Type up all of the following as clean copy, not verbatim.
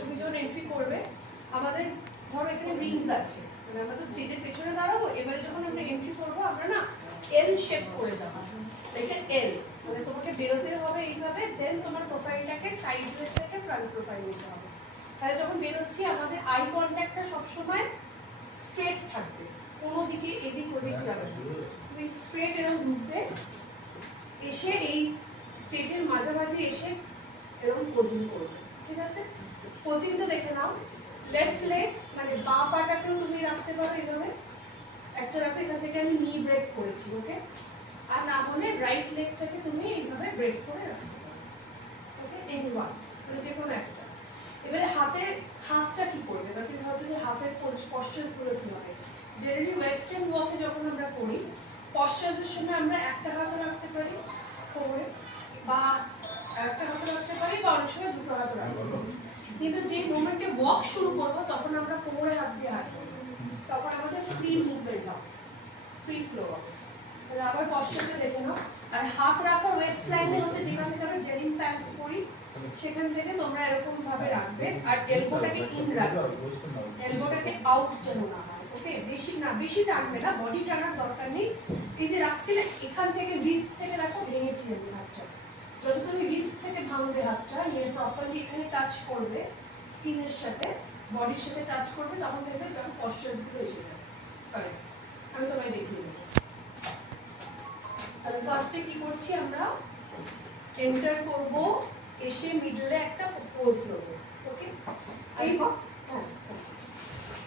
তুমি যখন এন্ট্রি করবে আমাদের ধরো এখানে উইংস আছে, মানে আমরা তো স্টেজের পেছনে দাঁড়াবো, এবারে যখন আমরা এন্ট্রি করবো আমরা না এল শেপ করে যাবো, দেখে এল মানে তোমাকে বেরোতে হবে এইভাবে, দেন তোমার প্রোফাইলটাকে সাইড ওয়েজ থেকে ফ্রন্ট প্রোফাইল নিতে হবে। তাহলে যখন বেরোচ্ছি আমাদের আই কন্ট্যাক্টটা সবসময় স্ট্রেট থাকবে, কোনো দিকে এদিক ওদিক যাবে না। তুমি স্ট্রেট এরকম ঢুকবে, এসে এই স্টেজের মাঝামাঝি এসে এরকম পোজিং করবে, ঠিক আছে? পোজিংটা দেখে নাও। লেফট লেগ মানে বাঁ পাটাকেও তুমি রাখতে পারো এইভাবে, একটা রাখো, এখান থেকে আমি নি ব্রেক করেছি, ওকে? আর না হলে রাইট লেগটাকে তুমি এইভাবে ব্রেক করে রাখতে পারো, ওকে? এনি ওয়ান, মানে যে কোনো একটা। এবারে হাতটা কি করবে, বা তুমি ভাবছো যে হাতের পশ্চারসগুলো কি হবে। জেনারেলি ওয়েস্টার্ন ওয়াকে যখন আমরা করি পশ্চারসের সময় আমরা একটা হাতও রাখতে পারি কোমরে, বা একটা হাতও রাখতে পারি, বা অনেক সময় দুটো হাতও রাখতে পারি। কিন্তু যে মোমেন্টে ওয়াক শুরু করবো তখন আমরা কোমরে হাত দিয়ে হাঁটবো, তখন আমাদের ফ্রি মুভমেন্ট হবে, ফ্রি ফ্লো হবে। তাহলে আবার পশ্চারটা দেখে নাও। আর হাত রাখা ওয়েস্ট লাইনে হচ্ছে যেখান থেকে আমরা ডেনিম প্যান্টস পরি সেখান থেকে তোমরা এরকম ভাবে রাখবে, আর এলবোটাকে ইন রাখবে, এলবোটাকে আউট যেন না হয়, ওকে? বেশি না, বেশি টানবে না, বডি টানার দরকার নেই। এই যে রাখছিলে এখান থেকে রিস্ট থেকে রাখো, ভেঙেছি আমি হাতটা, যত তুমি রিস্ট থেকে ভাঙবে হাতটা নিয়ে প্রপারলি এখানে টাচ করবে, স্কিনের সাথে বডির সাথে টাচ করবে, তখন দেখবে তখন পশ্চারসগুলো এসে যাবে। কারেক্ট, আমি তোমায় দেখিয়ে দেবো। তাহলে ফার্স্টে কি করছি আমরা, এন্টার করব, এসে মিডলে একটা পোজ নেব, ওকে? এই হ্যাঁ,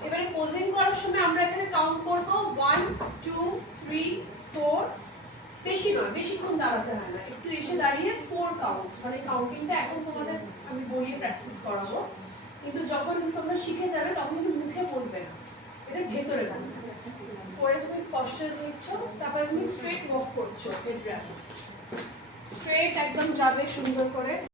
এবারে পোজিং করার সময় আমরা এখানে কাউন্ট করব 1 2 3 4, বেশি নয়, বেশিক্ষণ দাঁড়াতে হয় না, একটু এসে দাঁড়িয়ে 4 কাউন্টস, মানে কাউন্টিংটা এখন তোমাদের আমি বইয়ে প্র্যাকটিস করাবো, কিন্তু যখন তোমরা শিখে যাবে তখন কিন্তু মুখে বলবে না, এটা ভেতরে বলবে। পরে তুমি পশ্চার নিচ্ছ, তারপরে তুমি স্ট্রেট ওয়াক করছো, হেড রাখো, স্ট্রেট একদম যাবে সুন্দর করে।